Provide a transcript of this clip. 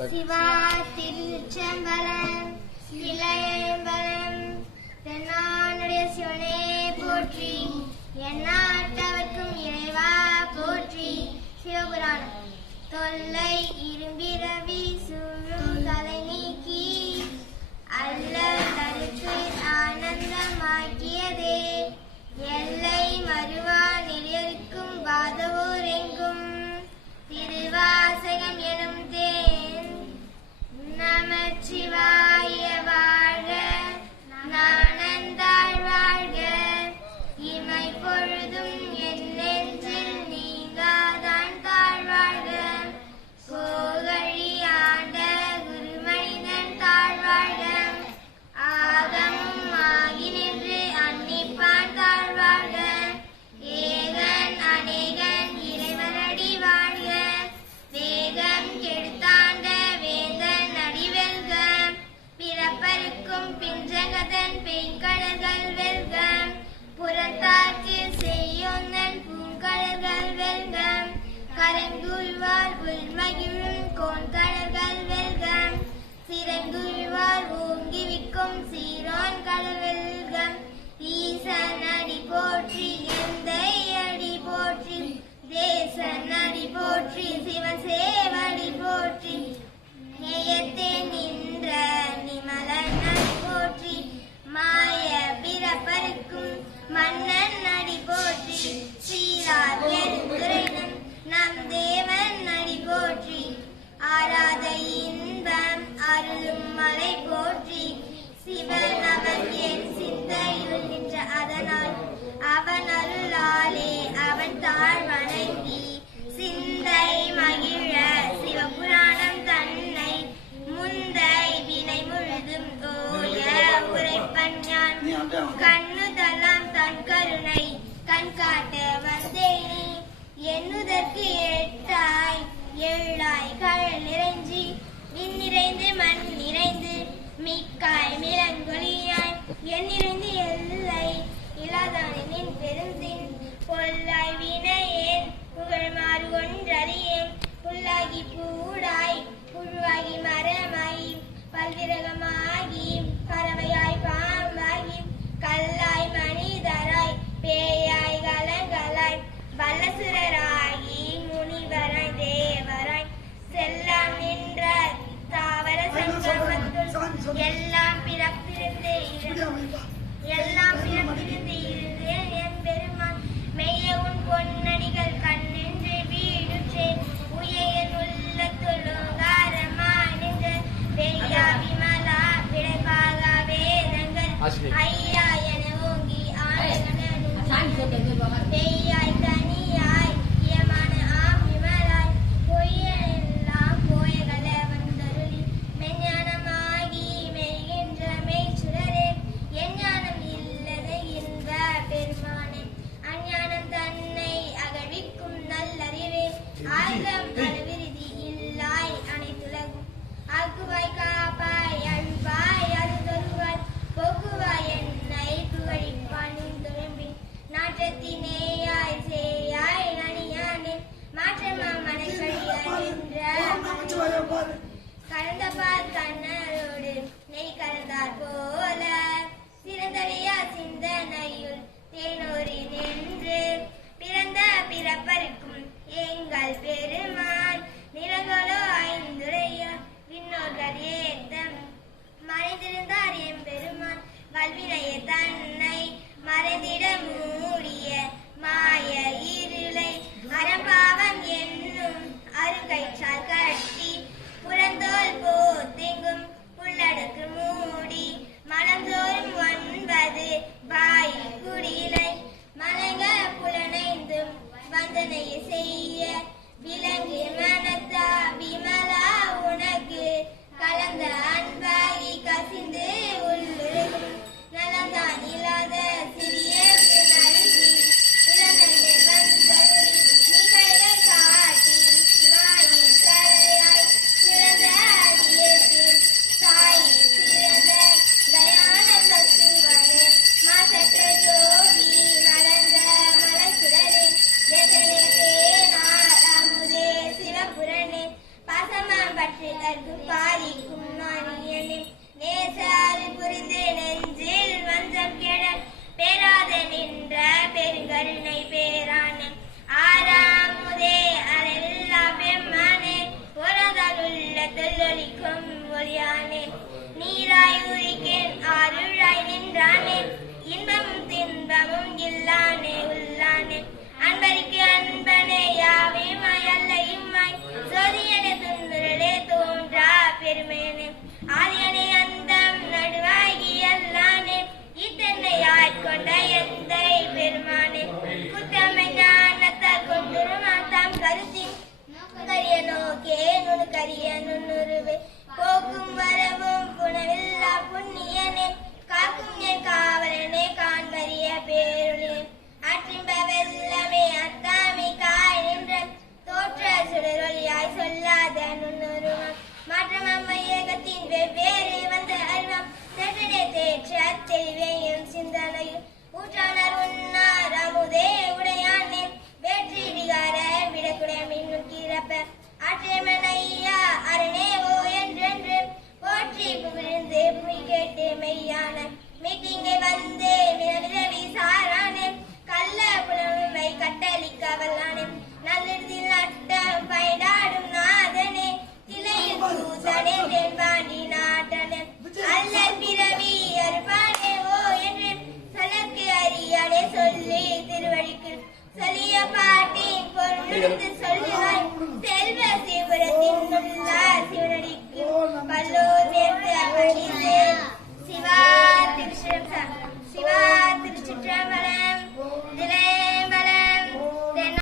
சிவா திருச்செம்பலம் இளையம்பலம் தென்னானுடைய சிவனே போற்றி, எந்நாட்டவர்க்கும் இறைவா போற்றி. சிவபுராணம். தொல்லை இரும்பிரவி சூழும் தலை நீக்கி அல்லல் தடுத்து ஆனந்தமாக்கியதே, எல்லை மறுவா நெறியறுக்கும் வாதவோர் எங்கும் திருவாசகம் எனும் தேன். நமச்சிவாய வாழ்க, நானந்தாள் வாழ்க, இமை பொழுதும் என் நெஞ்சில் நீங்காதான் தாழ்வாழ்க. கோகழி ஆண்ட குருமனிதன் தாழ்வாழ்க, ஆகமும் ஆகி நின்று அன்னிப்பான் தாழ்வாழ்க. ஏகன் அநேகன் இறைவனடி வாழ்க, வேகம் கெடுத்தாண்ட வேந்தன் அடி வெல்க. பிறப்பருக்கும் பிஞ்சகதன் பெய்கடல்கள் வெல்க, புறத்தாக்கு செய்யொன்னன் பூங்கடல்கள் வெல்க. கரங்குழ்வார் உள்மகிழும் கோண்கடல்கள் வெல்க, சிறங்குழ்வார் ஓங்கிவிக்கும் சீரோன் கடல் வெல்க. ஈசன் அடி போற்றி, எந்தை அடி போற்றி, தேசன் அடி போற்றி, சிவசேவடி போற்றி. நேயத்தே நின்ற நிமலன் அடி போற்றி, மாய பிறப்பருக்கும் மன்னன் அடி போற்றி. சீரார் எழுந்துரைனும் நம் தேவன் அடி போற்றி, ஆராத இன்பம் அருளும் மலை போற்றி. சிவன் அவன் என் சிந்தையுள் நின்ற அதனால், அவன் அருளாலே அவன் தாழ் வணங்கி சிந்தை மகிழ சிவபுராணம் தன்னை முந்தை வினை முழுதும் ஓய உரைப்பன் ஞான். கண்ணுதலாம் தன் கருணை கண் காட்ட வந்தேனே, எண்ணுதற்கு எட்டாய் ஏழாய் கடல் நிறைஞ்சி விண் நிறைந்து மண் நிறைந்து மிக்காய் மிளங்கொழியாய் என் நிறைந்து எல்லை இல்லாதானின் பெருந்தின். பொல்லாய் வினையேன் புகழ் மாறு ஒன்றறியேன், புல்லாகி பூடாய் புழுவாகி மரமாகி பல்விரகமாகி பறவையாய் பாம்பாகி கல்லாய் மனிதராய் பேயாய் கலங்களாய் வல்லசுரராகி முனிவராய் தேவராய் செல்லாம் நின்ற தாவர சங்கமத்துள் எல்லாம் பிறப்பிருந்து இருந்தேன் என் பெருமான். மெய்ய உன் பொன்னடிகள் கண்ணென்று வீடுற்றேன், உயன் உள்ளத்துள் ஓங்காரமாய் நின்ற பெய்யா விமலா விடைப்பாக வேதங்கள் ஐயா என ஓங்கி ஆனந்தன் பெய்யாய் தனியாய் இயமான ஆம் விமலாய் பொய்யெல்லாம் போயகல வந்தருளி மெஞ்ஞானமாகி மெய்கின்ற மெய்ச்சுடரே, எஞ்ஞானம் இல்லதை இன்ப பெருமானே. அஞ்ஞானம் தன்னை அகழ்விக்கும் நல்லறிவே, ஆகம் அளவிருதி இல்லாய் அனைத்துலகும். ஆக்குவாய் காப்பாய் அழுவாய் அருதொருவாய், போக்குவாய் என்னை புகழிப்பான் துரும்பின். நாற்றத்தினேயாய் சேயாய் நனியானே, மாற்றமா மனைக்கழியாகின்ற கலந்த பால் கண்ணரோடு நெய் கலந்தார் போல, சிறந்தறியா சிந்தனையுள் தேனோரி நின்று பிறந்த பிறப்பருக்கும் எங்கள் பெருமான். நிறங்களோ ஐந்துரையார் விண்ணோர்கள் ஏத்தம் மறைந்திருந்தார் எம் பெருமான். வல்வினைய தன்னை மறைந்திட மூடிய மாய இருளை அறம்பாவம் என்னும் அருங்கயிற்றால் கட்டி, புறந்தோல் போத்தெங்கும் புல்லடக்கு மூடி, மனந்தோறும் 9 வாய் குடிலை மலங்க புலனைந்தும் வந்தனையை செய்ய, விலங்கு மனத்தாவி பலர்க்கும் பாதிக்கும் மானியனே நேசால் புரிந்து நெஞ்சில் வஞ்சம் கெட பெறாத நின்ற பெருங்கருணை பேரான ஆறாமுதே அரெல்லா பெம்மானே ஒரதலுள்ள தொல்லொலிக்கும் ஒளியானே நீராய் உரிக்கேன் ஆருழாய் நின்றானே இன்பமும் தின்பமும் இல்லானே உள்ளானே அன்பருக்கு அன்பனே யாவையுமாய் அல்ல இம்மாய் சோதியனே துன்புரலே தோன்றா பெருமேனே ஆதியனே அந்தம் நடுவாகி அல்லானே இத்தன்னை ஆட்கொண்ட எந்தை பெருமானே குற்றமை ஞானத்தால் கொண்டுருமான் தாம் கருத்தி கரிய நோக்கே நுணுக்கரிய நுண்ணுருவே போக்கும் வரவும் புனவில்லா புண்ணியனே காக்கும் என் காவலனே காண்பரிய பேருளே ஆற்றின்ப வெள்ளமே அத்தாமி காய் நின்ற தோற்ற சுடரொலியாய் சொல்லாத நுண்ணுருவம் மாற்றம் அம்மையகத்தின் வெவ்வேறு வந்த அறிவம் சற்றனே தேற்ற தெளிவையும் சிந்தனையும் ஊற்றானர் உன்னார் அமுதே உடையானே வேற்றி விகார விடக்குடைய மின்னும் கீழப்ப ஆற்றேமன் ஐயா அரணேவோ என்றென்று போற்றி புகழ்ந்து புவி கேட்டு மெய்யான மீட்டிங்கை வந்து விரவி சாரானே கள்ள புலமை கட்டளிக்க வல்லானே நல்லிடத்தில் நட்டம் பயனாடும் நாதனே திலையில் தூசனே தென்பாண்டி நாட்டனே அல்ல பிறவி அறுப்பானே ஓ என்று சொல்லற்கு அறியானே சொல்லி திருவடிக்கு சொல்லிய பாட்டின் பொருளுக்கு சொல்லுவாய் செல்வ சிவரத்தின் உள்ளார் சிவனடிக்கு பல்லோர் மேற்கு அமர்ந்து சிவா திருச்சிற்றம்பலம் திலை